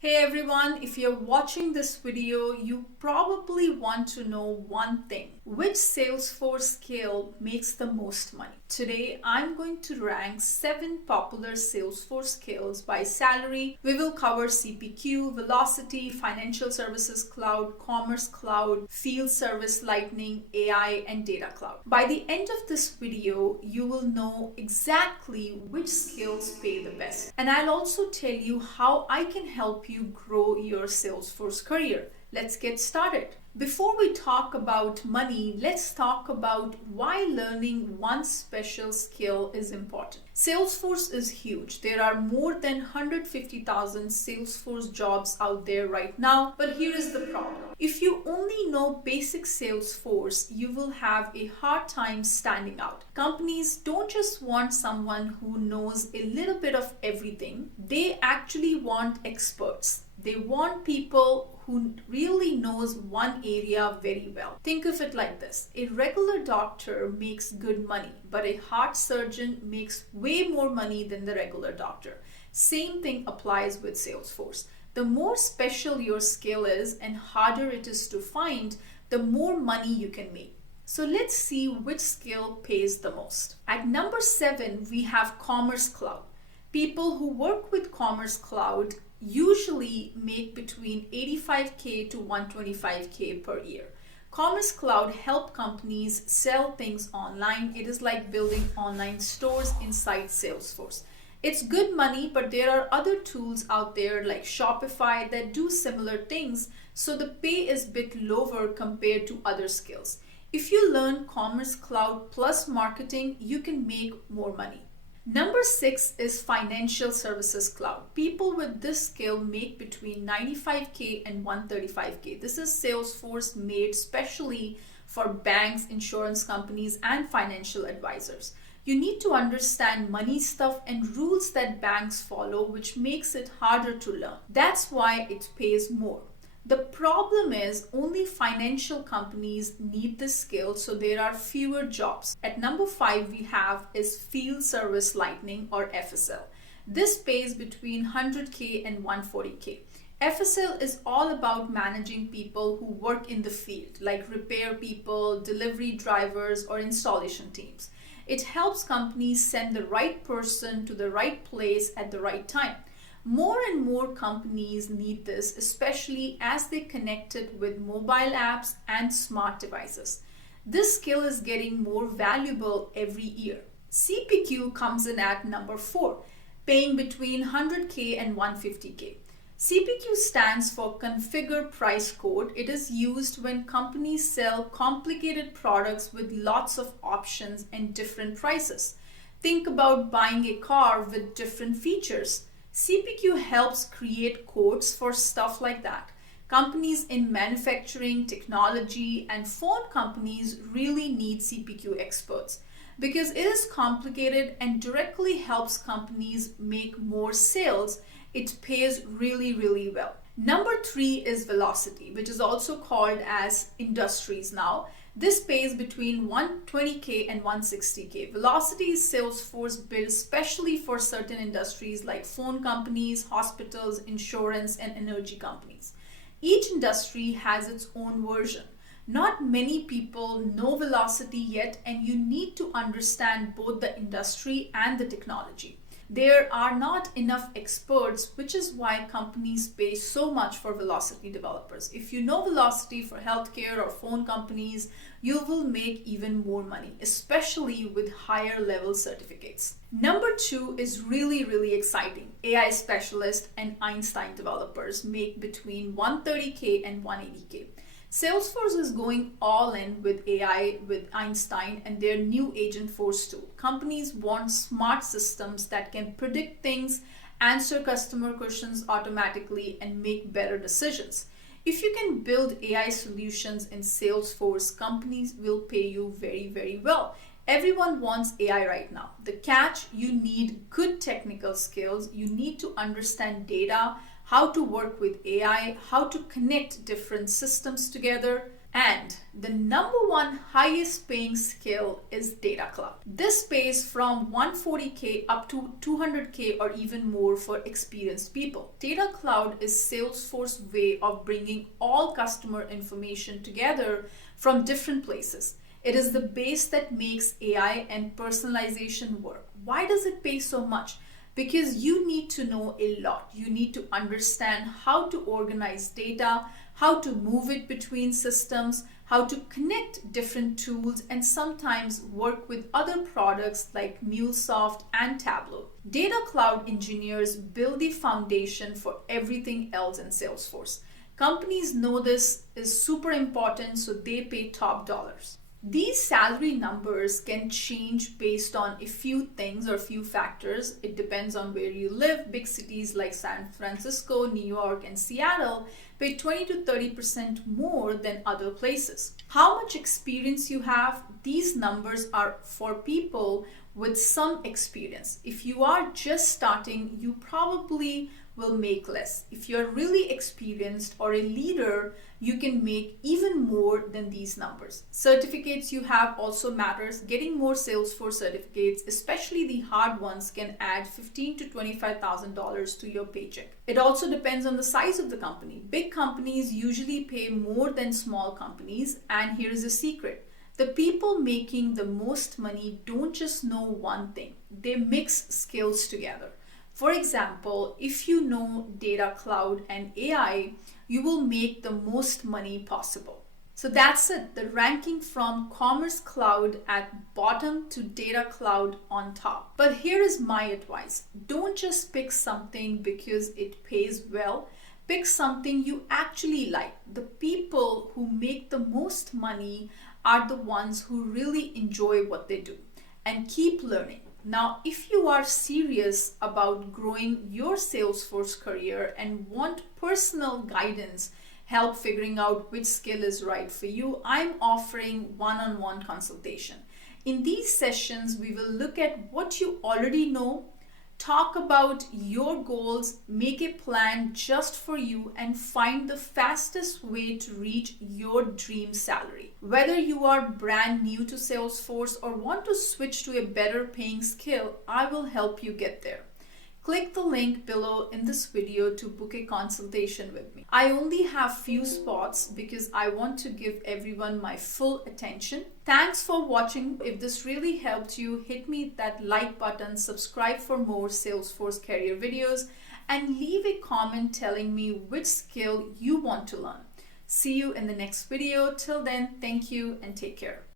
Hey everyone, if you're watching this video, you probably want to know one thing. Which Salesforce skill makes the most money? Today, I'm going to rank 7 popular Salesforce skills by salary. We will cover CPQ, Velocity, Financial Services Cloud, Commerce Cloud, Field Service Lightning, AI, and Data Cloud. By the end of this video, you will know exactly which skills pay the best. And I'll also tell you how I can help you grow your Salesforce career. Let's get started. Before we talk about money, let's talk about why learning one special skill is important. Salesforce is huge. There are more than 150,000 Salesforce jobs out there right now, but here is the problem. If you only know basic Salesforce, you will have a hard time standing out. Companies don't just want someone who knows a little bit of everything. They actually want experts. They want people who really knows one area very well. Think of it like this. A regular doctor makes good money, but a heart surgeon makes way more money than the regular doctor. Same thing applies with Salesforce. The more special your skill is and harder it is to find, the more money you can make. So let's see which skill pays the most. At number 7, we have Commerce Cloud. People who work with Commerce Cloud usually make between 85K to 125K per year. Commerce Cloud help companies sell things online. It is like building online stores inside Salesforce. It's good money, but there are other tools out there like Shopify that do similar things, so the pay is a bit lower compared to other skills. If you learn Commerce Cloud plus marketing, you can make more money. Number 6 is Financial Services Cloud. People with this skill make between 95K and 135K. This is Salesforce made specially for banks, insurance companies, and financial advisors. You need to understand money stuff and rules that banks follow, which makes it harder to learn. That's why it pays more. The problem is only financial companies need this skill, so there are fewer jobs. At number 5, we have is Field Service Lightning or FSL. This pays between 100K and 140K. FSL is all about managing people who work in the field, like repair people, delivery drivers, or installation teams. It helps companies send the right person to the right place at the right time. More and more companies need this, especially as they connect it with mobile apps and smart devices. This skill is getting more valuable every year. CPQ comes in at number 4, paying between 100K and 150K. CPQ stands for Configure Price Quote. It is used when companies sell complicated products with lots of options and different prices. Think about buying a car with different features. CPQ helps create quotes for stuff like that. Companies in manufacturing, technology, and phone companies really need CPQ experts because it is complicated and directly helps companies make more sales. It pays really well. Number 3 is Velocity, which is also called as Industries now. This pays between 120K and 160K. Velocity is Salesforce built specially for certain industries like phone companies, hospitals, insurance, and energy companies. Each industry has its own version. Not many people know Velocity yet, and you need to understand both the industry and the technology. There are not enough experts, which is why companies pay so much for Velocity developers. If you know Velocity for healthcare or phone companies, you will make even more money, especially with higher level certificates. Number 2 is really exciting. AI specialist and Einstein developers make between 130K and 180K. Salesforce is going all in with AI with Einstein and their new Agentforce tool. Companies want smart systems that can predict things, answer customer questions automatically, and make better decisions. If you can build AI solutions in Salesforce, companies will pay you very well. Everyone wants AI right now. The catch, you need good technical skills. You need to understand data, how to work with AI, how to connect different systems together. And the number one highest paying skill is data cloud. This pays from 140K up to 200K or even more for experienced people. Data cloud is Salesforce's way of bringing all customer information together from different places. It is the base that makes AI and personalization work. Why does it pay so much? Because you need to know a lot. You need to understand how to organize data, how to move it between systems, how to connect different tools, and sometimes work with other products like MuleSoft and Tableau. Data cloud engineers build the foundation for everything else in Salesforce. Companies know this is super important, so they pay top dollars. These salary numbers can change based on a few things or few factors. It depends on where you live. Big cities like San Francisco, New York, and Seattle pay 20 to 30% more than other places. How much experience you have, these numbers are for people with some experience. If you are just starting, you probably will make less. If you're really experienced or a leader, you can make even more than these numbers. Certificates you have also matters. Getting more Salesforce certificates, especially the hard ones, can add $15,000 to $25,000 to your paycheck. It also depends on the size of the company. Big companies usually pay more than small companies, and here's a secret. The people making the most money don't just know one thing. They mix skills together. For example, if you know data cloud and AI, you will make the most money possible. So that's it, the ranking from Commerce Cloud at bottom to Data Cloud on top. But here is my advice. Don't just pick something because it pays well. Pick something you actually like. The people who make the most money are the ones who really enjoy what they do. And keep learning. Now, if you are serious about growing your Salesforce career and want personal guidance, help figuring out which skill is right for you, I'm offering one-on-one consultation. In these sessions, we will look at what you already know, talk about your goals, make a plan just for you, and find the fastest way to reach your dream salary. Whether you are brand new to Salesforce or want to switch to a better paying skill, I will help you get there. Click the link below in this video to book a consultation with me. I only have few spots because I want to give everyone my full attention. Thanks for watching. If this really helped you, hit me that like button, subscribe for more Salesforce career videos, and leave a comment telling me which skill you want to learn. See you in the next video. Till then, thank you and take care.